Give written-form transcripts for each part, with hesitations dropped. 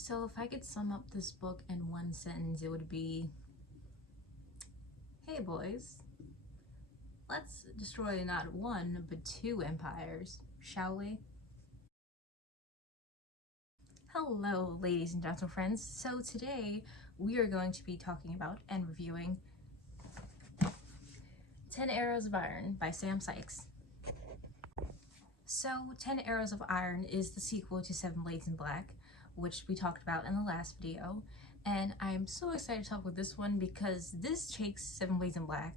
So if I could sum up this book in one sentence, it would be, hey boys, let's destroy not one, but two empires, shall we? Hello, ladies and gentlemen friends. So today we are going to be talking about and reviewing 10 Arrows of Iron by Sam Sykes. So 10 Arrows of Iron is the sequel to 7 Blades in Black, which we talked about in the last video. And I'm so excited to talk with this one because this takes 7 Blades in Black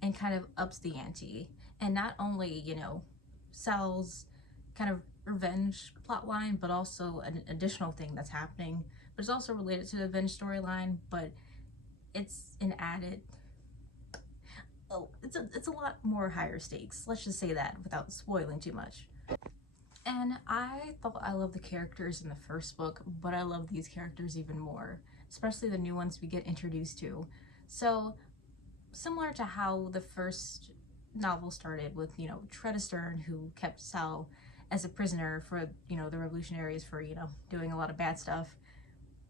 and kind of ups the ante. And not only, you know, Sal's kind of revenge plotline, but also an additional thing that's happening. But it's also related to the revenge storyline, but it's an added, it's a lot more higher stakes. Let's just say that without spoiling too much. And I thought I loved the characters in the first book, but I love these characters even more, especially the new ones we get introduced to. So similar to how the first novel started with, you know, Stern, who kept Sal as a prisoner for, you know, the revolutionaries for, you know, doing a lot of bad stuff.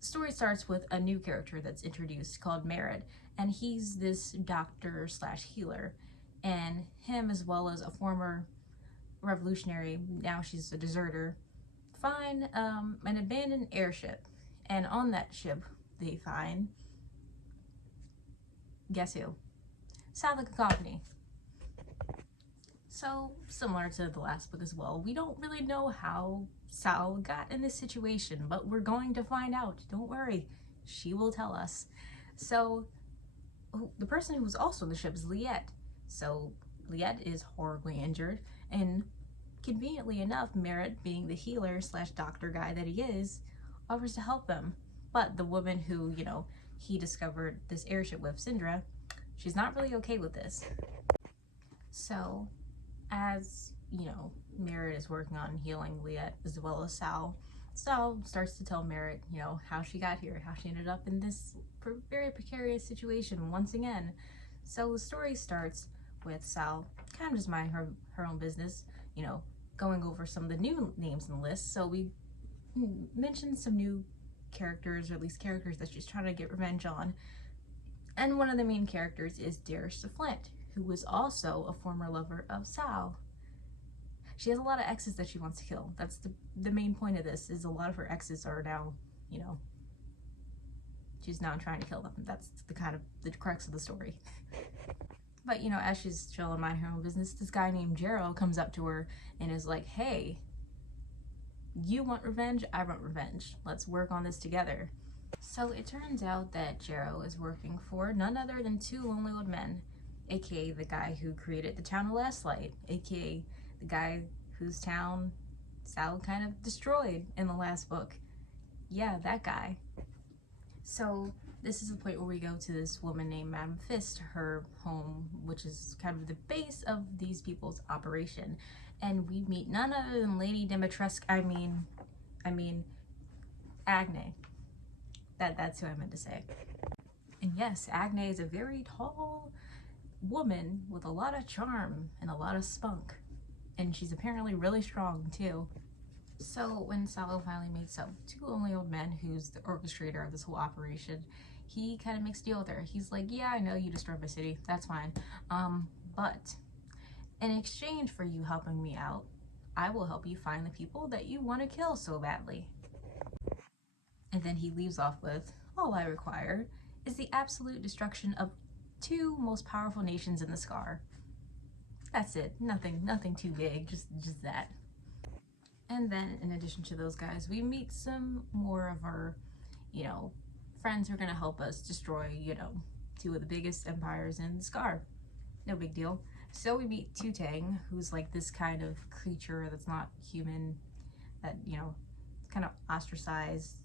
The story starts with a new character that's introduced called Merritt, and he's this doctor slash healer, and him, as well as a former revolutionary, now she's a deserter, find an abandoned airship, and on that ship they find, guess who? Sal the Cacophony. So similar to the last book as well, we don't really know how Sal got in this situation, but we're going to find out. Don't worry, she will tell us. So the person who was also on the ship is Liette. So Liette is horribly injured, and conveniently enough, Merritt, being the healer slash doctor guy that he is, offers to help them. But the woman who, you know, he discovered this airship with, Sindra, she's not really okay with this. So as, you know, Merritt is working on healing Liette as well as Sal, Sal starts to tell Merritt, you know, how she got here, how she ended up in this very precarious situation once again. So the story starts with Sal kind of just minding her own business, you know, going over some of the new names in the list. So we mentioned some new characters, or at least characters that she's trying to get revenge on. And one of the main characters is Darish the Flint, who was also a former lover of Sal. She has a lot of exes that she wants to kill. That's the main point of this, is a lot of her exes are now, you know, she's now trying to kill them. That's the kind of the crux of the story. But, you know, as she's chilling, minding her own business, this guy named Jero comes up to her and is like, hey, you want revenge? I want revenge. Let's work on this together. So it turns out that Jero is working for none other than two lonely old men, aka the guy who created the town of Last Light, aka the guy whose town Sal kind of destroyed in the last book. Yeah, that guy. So this is the point where we go to this woman named Madame Fist, her home, which is kind of the base of these people's operation. And we meet none other than Lady Dimitrescu, I mean, Agne. That's who I meant to say. And yes, Agne is a very tall woman with a lot of charm and a lot of spunk. And she's apparently really strong too. So when Sal finally meets up with two lonely old men, who's the orchestrator of this whole operation, he kind of makes a deal with her. He's like, yeah, I know you destroyed my city, that's fine. But in exchange for you helping me out, I will help you find the people that you want to kill so badly. And then he leaves off with, all I require is the absolute destruction of two most powerful nations in the Scar. That's it. Nothing too big, just that. And then in addition to those guys, we meet some more of our, you know, friends who are gonna help us destroy, you know, two of the biggest empires in the Scar. No big deal. So we meet Tutang, who's like this kind of creature that's not human, that, you know, kind of ostracized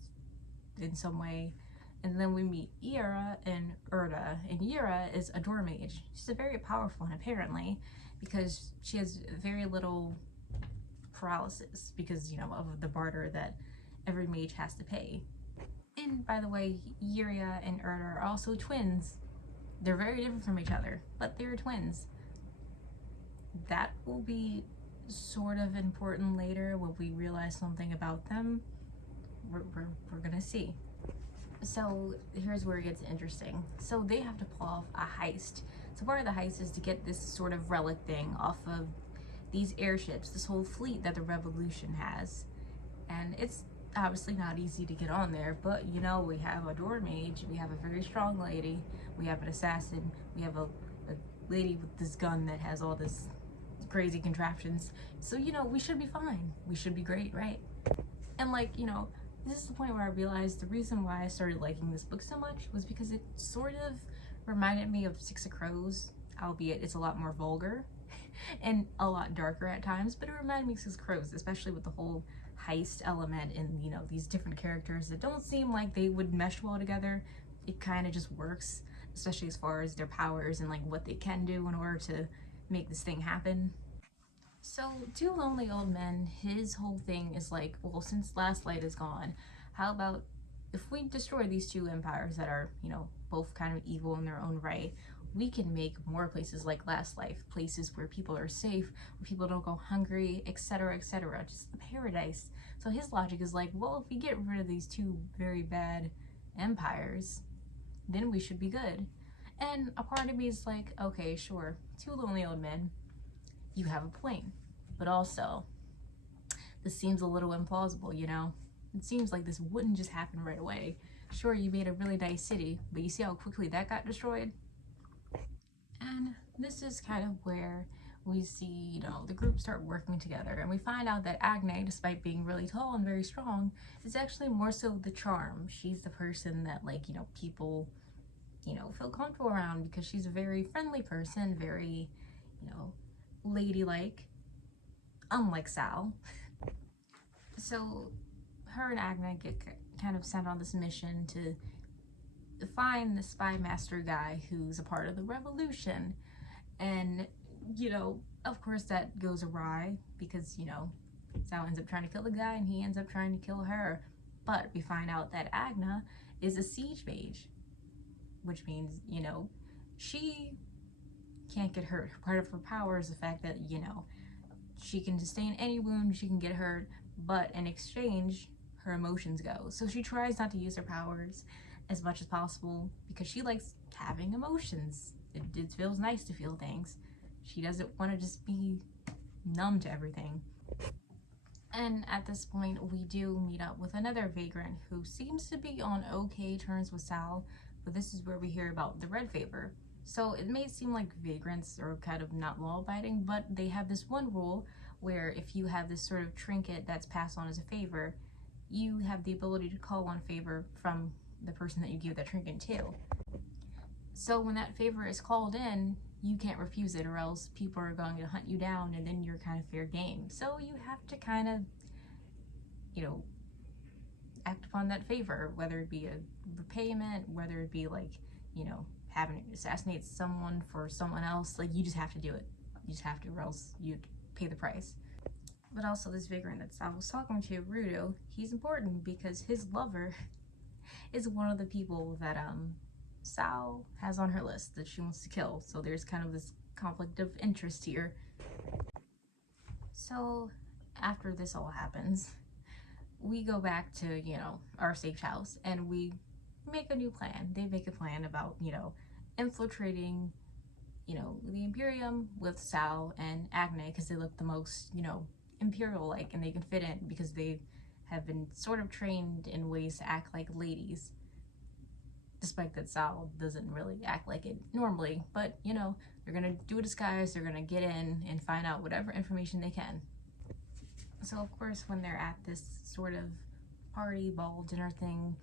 in some way. And then we meet Ira and Erda, and Ira is a door mage. She's a very powerful one, apparently, because she has very little paralysis because, you know, of the barter that every mage has to pay. And by the way, Ira and Erda are also twins. They're very different from each other, but they're twins. That will be sort of important later when we realize something about them. we're gonna see. So here's where it gets interesting. So they have to pull off a heist. So part of the heist is to get this sort of relic thing off of these airships, this whole fleet that the Revolution has. And it's obviously not easy to get on there, but you know, we have a door mage, we have a very strong lady, we have an assassin, we have a lady with this gun that has all this crazy contraptions. So, you know, we should be fine. We should be great, right? And like, you know, this is the point where I realized the reason why I started liking this book so much was because it sort of reminded me of Six of Crows, albeit it's a lot more vulgar and a lot darker at times, but it reminded me of Six of Crows, especially with the whole heist element and, you know, these different characters that don't seem like they would mesh well together. It kind of just works, especially as far as their powers and like what they can do in order to make this thing happen. So, Two Lonely Old Men, his whole thing is like, well, since Last Light is gone, how about if we destroy these two empires that are, you know, both kind of evil in their own right, we can make more places like Last Life, places where people are safe, where people don't go hungry, etc., etc., just a paradise. So his logic is like, well, if we get rid of these two very bad empires, then we should be good. And a part of me is like, okay, sure, Two Lonely Old Men, you have a point. But also, this seems a little implausible, you know? It seems like this wouldn't just happen right away. Sure, you made a really nice city, but you see how quickly that got destroyed? And this is kind of where we see, you know, the group start working together, and we find out that Agne, despite being really tall and very strong, is actually more so the charm. She's the person that, like, you know, people, you know, feel comfortable around because she's a very friendly person, very, you know, ladylike, unlike Sal. So her and Agne get kind of sent on this mission to find the spy master guy who's a part of the revolution. And, you know, of course that goes awry because, you know, Sal ends up trying to kill the guy and he ends up trying to kill her. But we find out that Agne is a siege mage, which means, you know, she can't get hurt. Part of her power is the fact that, you know, she can sustain any wound, she can get hurt, but in exchange, her emotions go. So she tries not to use her powers as much as possible because she likes having emotions. It feels nice to feel things. She doesn't want to just be numb to everything. And at this point, we do meet up with another vagrant who seems to be on okay terms with Sal, but this is where we hear about the Red Favor. So it may seem like vagrants are kind of not law-abiding, but they have this one rule where if you have this sort of trinket that's passed on as a favor, you have the ability to call on favor from the person that you give that trinket to. So when that favor is called in, you can't refuse it, or else people are going to hunt you down and then you're kind of fair game. So you have to kind of, you know, act upon that favor, whether it be a repayment, whether it be like, you know, having to assassinate someone for someone else. Like, you just have to do it. You just have to, or else you'd pay the price. But also this vagrant that Sal was talking to, Rudo, he's important because his lover is one of the people that Sal has on her list that she wants to kill. So there's kind of this conflict of interest here. So after this all happens, we go back to, you know, our safe house and we make a new plan. They make a plan about, you know, infiltrating, you know, the Imperium with Sal and Agne because they look the most, you know, Imperial-like and they can fit in because they have been sort of trained in ways to act like ladies, despite that Sal doesn't really act like it normally. But, you know, they're gonna do a disguise, they're gonna get in and find out whatever information they can. So of course when they're at this sort of party, ball, dinner thing,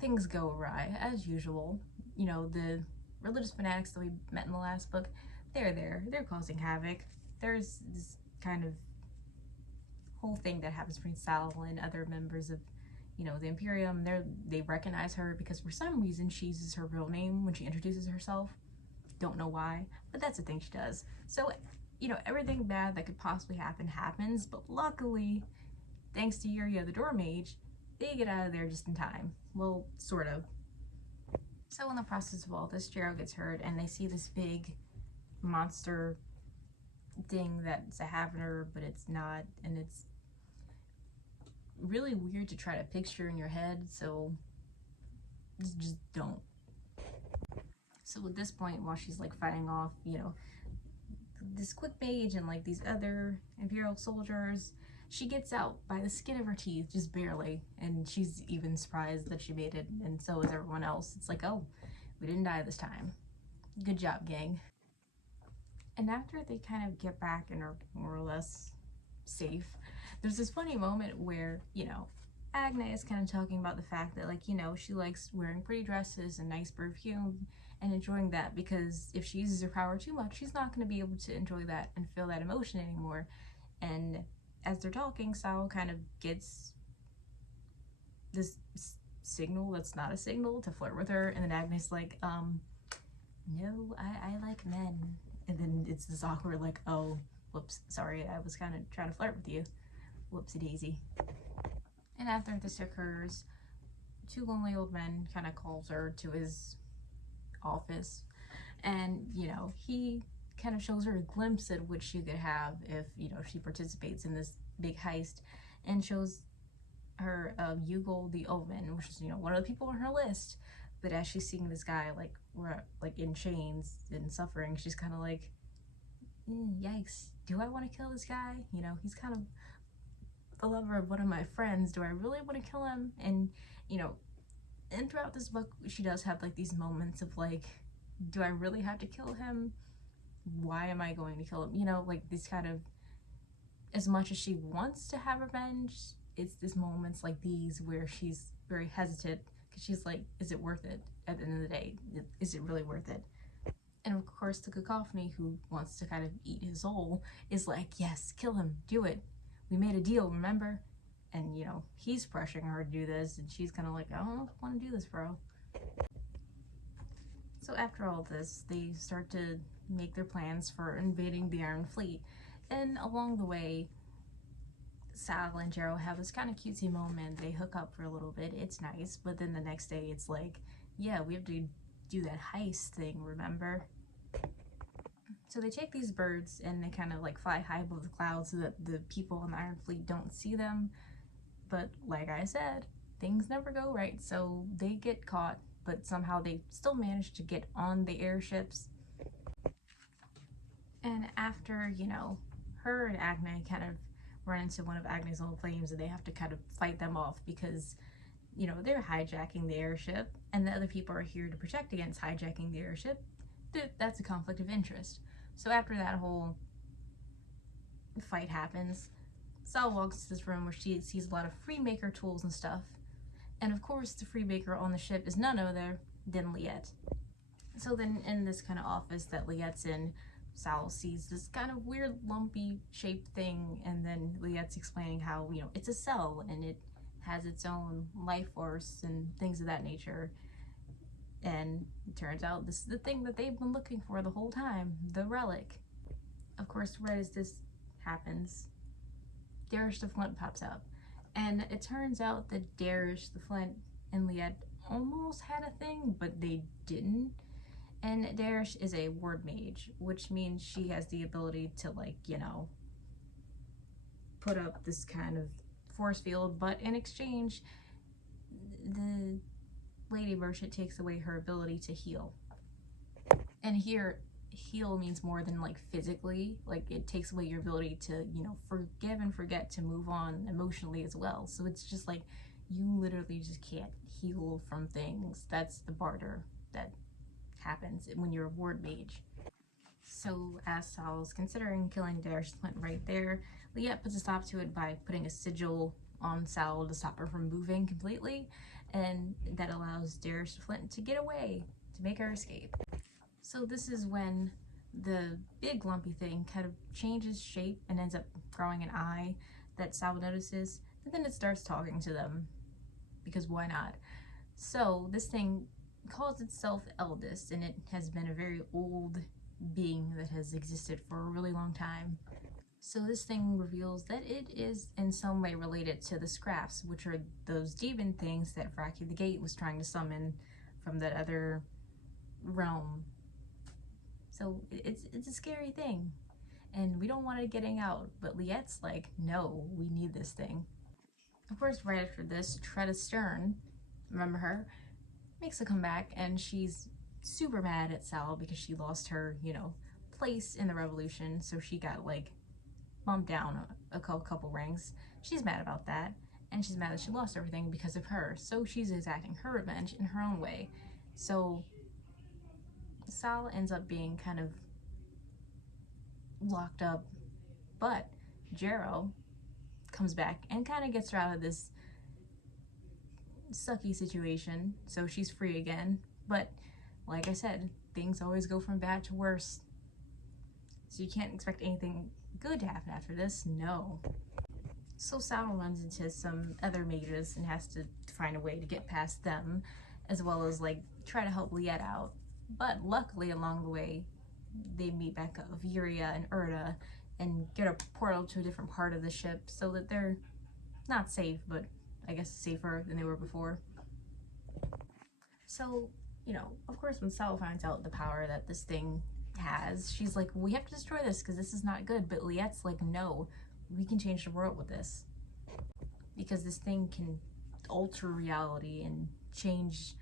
things go awry as usual. You know, the religious fanatics that we met in the last book, they're there, they're causing havoc. There's this kind of whole thing that happens between Sal and other members of, you know, the Imperium. They recognize her because for some reason she uses her real name when she introduces herself. Don't know why, but that's a thing she does. So, you know, everything bad that could possibly happen happens, but luckily, thanks to Yuria the door mage, they get out of there just in time. Well, sort of. So in the process of all this, Jero gets hurt and they see this big monster thing that's a Havner, but it's not, and it's really weird to try to picture in your head, so just don't. So at this point, while she's like fighting off, you know, this quick mage and like these other Imperial soldiers, she gets out by the skin of her teeth, just barely, and she's even surprised that she made it, and so is everyone else. It's like, oh, we didn't die this time. Good job, gang. And after they kind of get back and are more or less safe, there's this funny moment where, you know, Agne is kind of talking about the fact that, like, you know, she likes wearing pretty dresses and nice perfume and enjoying that, because if she uses her power too much, she's not going to be able to enjoy that and feel that emotion anymore. And as they're talking, Sal kind of gets this signal that's not a signal to flirt with her, and then Agnes like, no, I like men. And then it's this awkward like, oh, whoops, sorry, I was kind of trying to flirt with you. Whoopsie daisy. And after this occurs, two lonely old men kind of calls her to his office, and, you know, he kind of shows her a glimpse at what she could have if, you know, she participates in this big heist, and shows her Yugal the Omen, which is, you know, one of the people on her list. But as she's seeing this guy like in chains and suffering, she's kind of like, yikes, do I want to kill this guy? You know, he's kind of the lover of one of my friends. Do I really want to kill him? And, you know, and throughout this book, she does have like these moments of like, do I really have to kill him? Why am I going to kill him? You know, like these kind of, as much as she wants to have revenge, it's these moments like these where she's very hesitant, because she's like, is it worth it at the end of the day? Is it really worth it? And of course, the cacophony, who wants to kind of eat his soul, is like, yes, kill him, do it. We made a deal, remember? And, you know, he's pressuring her to do this, and she's kind of like, I don't know if I want to do this, bro. So after all this, they start to make their plans for invading the Iron Fleet. And along the way, Sal and Jero have this kind of cutesy moment. They hook up for a little bit. It's nice. But then the next day, it's like, yeah, we have to do that heist thing, remember? So they take these birds and they kind of like fly high above the clouds so that the people on the Iron Fleet don't see them. But like I said, things never go right. So they get caught, but somehow they still manage to get on the airships. And after, you know, her and Agne kind of run into one of Agne's old flames, and they have to kind of fight them off because, you know, they're hijacking the airship and the other people are here to protect against hijacking the airship. That's a conflict of interest. So after that whole fight happens, Sal walks to this room where she sees a lot of Freemaker tools and stuff. And of course, the Freemaker on the ship is none other than Liette. So then in this kind of office that Liette's in, Sal sees this kind of weird lumpy shaped thing, and then Liette's explaining how, you know, it's a cell and it has its own life force and things of that nature. And it turns out this is the thing that they've been looking for the whole time, the relic. Of course, right as this happens, Darish the Flint pops up. And it turns out that Darish the Flint and Liette almost had a thing, but they didn't. And Darish is a ward mage, which means she has the ability to, like, you know, put up this kind of force field, but in exchange, the Lady Merchant takes away her ability to heal. And here, heal means more than like physically, like it takes away your ability to, you know, forgive and forget, to move on emotionally as well. So it's just like, you literally just can't heal from things. That's the barter that happens when you're a ward mage. So as Sal's considering killing Darish Flint right there, Liette puts a stop to it by putting a sigil on Sal to stop her from moving completely, and that allows Darish Flint to get away, to make her escape. So this is when the big lumpy thing kind of changes shape and ends up growing an eye that Sal notices, and then it starts talking to them, because why not? So this thing calls itself Eldest, and it has been a very old being that has existed for a really long time. So this thing reveals that it is in some way related to the Scraps, which are those demon things that Fraki the Gate was trying to summon from that other realm. So it's a scary thing, and we don't want it getting out, but Liette's like, no, we need this thing. Of course, right after this, Tretta Stern, remember her, makes a comeback, and she's super mad at Sal because she lost her, place in the revolution, so she got, like, bumped down a couple ranks. She's mad about that, and she's mad that she lost everything because of her, so she's exacting her revenge in her own way. So Sal ends up being kind of locked up, but Jero comes back and kind of gets her out of this sucky situation, so she's free again. But like I said, things always go from bad to worse, so you can't expect anything good to happen after this. No. So Sal runs into some other mages and has to find a way to get past them, as well as like try to help Liet out. But luckily along the way they meet back up with Yuria and Erda and get a portal to a different part of the ship so that they're not safe, but I guess safer than they were before. So, of course when Sal finds out the power that this thing has, she's like, we have to destroy this because this is not good. But Liet's like, no, we can change the world with this, because this thing can alter reality and change,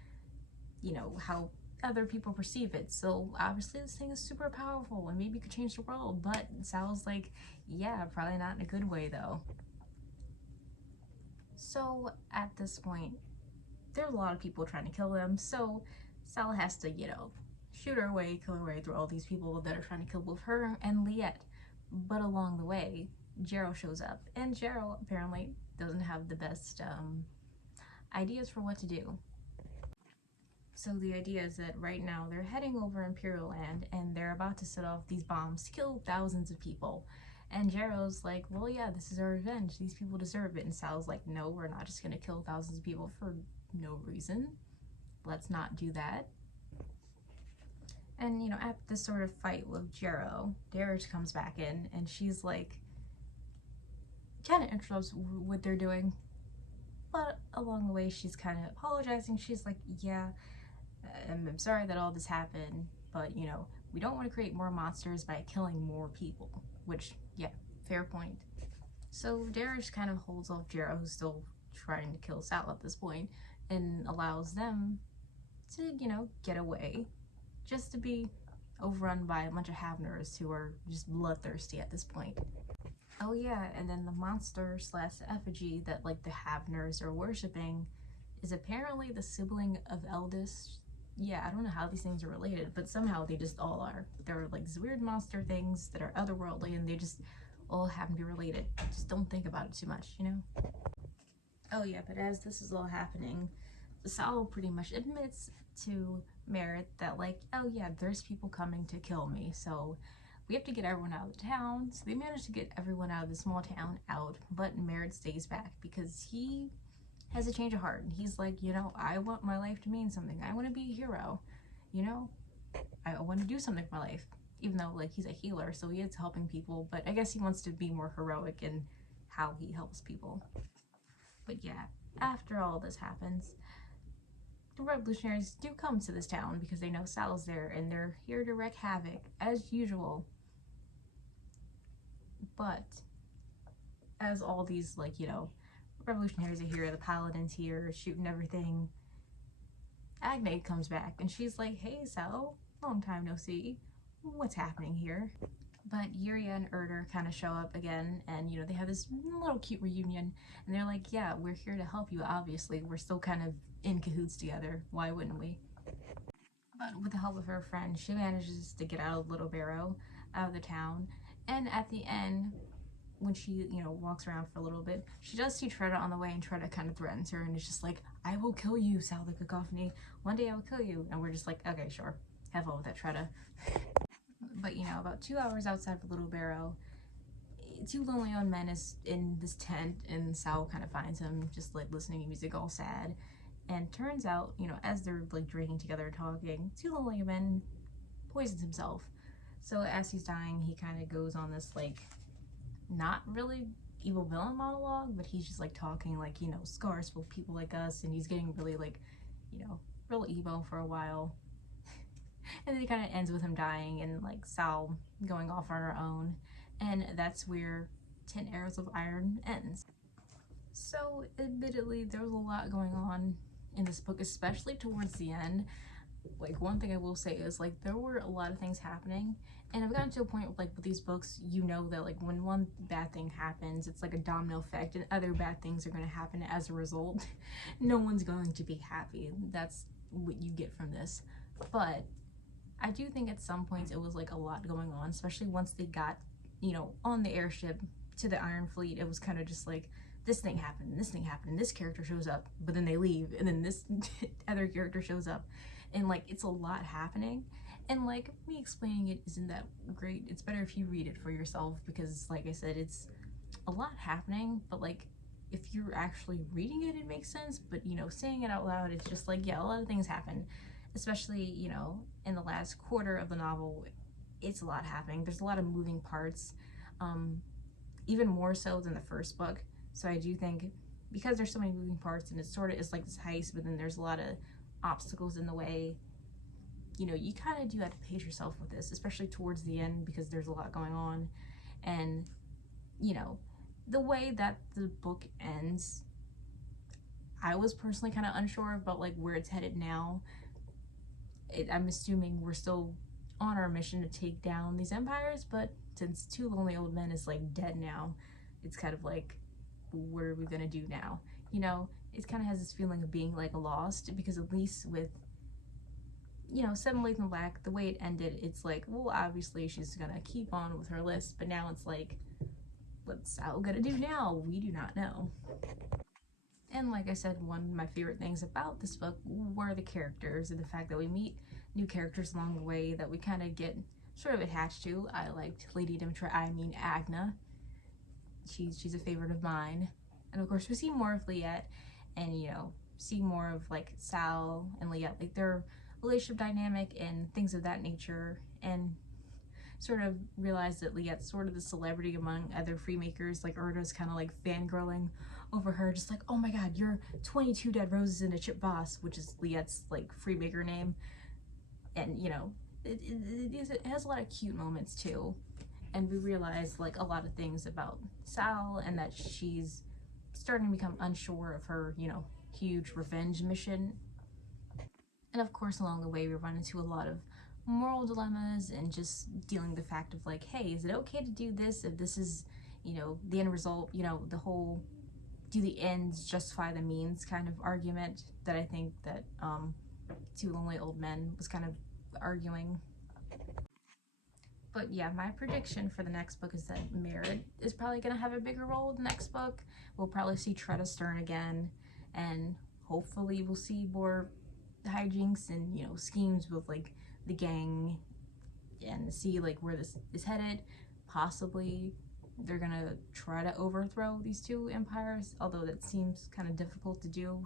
how other people perceive it. So obviously this thing is super powerful and maybe it could change the world. But Sal's like, yeah, probably not in a good way though. So at this point, there's a lot of people trying to kill them, so Sal has to, shoot her way, kill her way through all these people that are trying to kill both her and Liet. But along the way, Jero shows up, and Jero apparently doesn't have the best ideas for what to do. So the idea is that right now they're heading over Imperial Land and they're about to set off these bombs to kill thousands of people. And Jero's like, well, yeah, this is our revenge. These people deserve it. And Sal's like, no, we're not just going to kill thousands of people for no reason. Let's not do that. And, at this sort of fight with Jero, Darrish comes back in and she's like, kind of interrupts what they're doing. But along the way, she's kind of apologizing. She's like, yeah, I'm sorry that all this happened, but, we don't want to create more monsters by killing more people. Which, yeah, fair point. So Darrish kind of holds off Jero, who's still trying to kill Sal at this point, and allows them to, get away, just to be overrun by a bunch of Havners who are just bloodthirsty at this point. Oh yeah, and then the monster / effigy that like the Havners are worshipping is apparently the sibling of Eldest. Yeah, I don't know how these things are related, but somehow they just all are. They're like these weird monster things that are otherworldly, and they just all happen to be related. Just don't think about it too much, Oh yeah, but as this is all happening, Sal pretty much admits to Merritt that like, oh yeah, there's people coming to kill me, so we have to get everyone out of the town. So they manage to get everyone out of the small town out, but Merritt stays back because he has a change of heart, and he's like, I want my life to mean something. I want to be a hero, I want to do something for my life, even though like he's a healer, so he is helping people, but I guess he wants to be more heroic in how he helps people. But yeah, after all this happens, the revolutionaries do come to this town because they know Sal's there and they're here to wreak havoc as usual. But as all these revolutionaries are here, the paladins here shooting everything, Agnate comes back and she's like, hey Sal, long time no see, what's happening here? But Yuria and Erda kind of show up again, and they have this little cute reunion, and they're like, yeah, we're here to help you, obviously, we're still kind of in cahoots together, why wouldn't we? But with the help of her friend, she manages to get out of Little Barrow, out of the town, and at the end, when she, walks around for a little bit, she does see Tretta on the way, and Tretta kind of threatens her, and it's just like, I will kill you, Sal the Cacophony. One day I will kill you. And we're just like, okay, sure. Have fun with that, Tretta. But, about 2 hours outside of Little Barrow, two lonely old men is in this tent, and Sal kind of finds him just, like, listening to music all sad. And turns out, as they're, like, drinking together, talking, two lonely men poisons himself. So as he's dying, he kind of goes on this, like, not really evil villain monologue, but he's just like talking like, scars for people like us, and he's getting really like, real emo for a while. And then it kind of ends with him dying and like Sal going off on her own, and that's where 10 Arrows of Iron ends. So, admittedly, there was a lot going on in this book, especially towards the end. Like, one thing I will say is, like, there were a lot of things happening, and I've gotten to a point with, like, with these books, you know that, like, when one bad thing happens, it's like a domino effect, and other bad things are going to happen as a result. No one's going to be happy. That's what you get from this. But I do think at some points it was, like, a lot going on, especially once they got, you know, on the airship to the Iron Fleet. It was kind of just like, this thing happened, and this thing happened, and this character shows up, but then they leave, and then this other character shows up, and like it's a lot happening, and like me explaining it isn't that great. It's better if you read it for yourself, because like I said, it's a lot happening, but like if you're actually reading it, it makes sense, but you know, saying it out loud, it's just like, yeah, a lot of things happen, especially, you know, in the last quarter of the novel. It's a lot happening. There's a lot of moving parts, even more so than the first book. So I do think, because there's so many moving parts and it sort of is like this heist, but then there's a lot of obstacles in the way, you know, you kind of do have to pace yourself with this, especially towards the end, because there's a lot going on. And, you know, the way that the book ends, I was personally kind of unsure about like where it's headed now. I'm assuming we're still on our mission to take down these empires, but since Two Lonely Old Men is like dead now, it's kind of like, what are we gonna do now? You know, it kind of has this feeling of being like lost, because at least with, you know, Seven Ladies in Black, the way it ended, it's like, well, obviously she's gonna keep on with her list, but now it's like, what's Sal gonna do now? We do not know. And like I said, one of my favorite things about this book were the characters, and the fact that we meet new characters along the way that we kind of get sort of attached to. I liked Lady Dimitre I, Agna. She's a favorite of mine. And of course we see more of Liette, and you know, see more of like Sal and Liette, like their relationship dynamic and things of that nature, and sort of realize that Liette's sort of the celebrity among other freemakers. Like Erda's kind of like fangirling over her, just like, oh my god, you're 22 dead roses and a chip boss, which is Liette's like freemaker name. And you know, it has a lot of cute moments too. And we realize like a lot of things about Sal, and that she's starting to become unsure of her, you know, huge revenge mission. And of course, along the way, we run into a lot of moral dilemmas, and just dealing with the fact of like, hey, is it okay to do this if this is, you know, the end result? You know, the whole do the ends justify the means kind of argument that I think that Two Lonely Old Men was kind of arguing. But yeah, my prediction for the next book is that Merritt is probably going to have a bigger role in the next book. We'll probably see Tretta Stern again, and hopefully we'll see more hijinks and, you know, schemes with like the gang, and see like where this is headed. Possibly they're gonna try to overthrow these two empires, although that seems kind of difficult to do.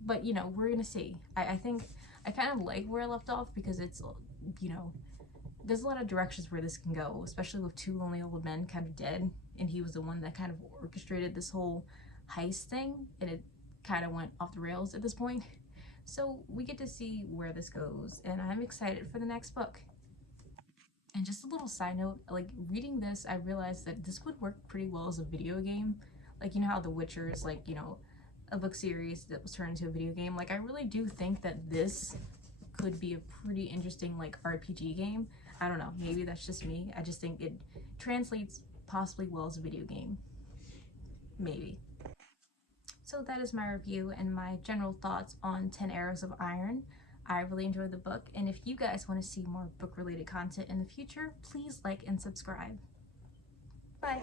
But you know, we're gonna see. I think I kind of like where I left off, because it's, you know, there's a lot of directions where this can go, especially with Two Lonely Old Men kind of dead, and he was the one that kind of orchestrated this whole heist thing, and it kind of went off the rails at this point. So we get to see where this goes, and I'm excited for the next book. And just a little side note, like reading this, I realized that this would work pretty well as a video game. Like, you know how The Witcher is like, you know, a book series that was turned into a video game. Like, I really do think that this could be a pretty interesting like RPG game. I don't know, maybe that's just me. I just think it translates possibly well as a video game. Maybe. So that is my review and my general thoughts on 10 Arrows of Iron. I really enjoyed the book, and if you guys want to see more book-related content in the future, please like and subscribe. Bye!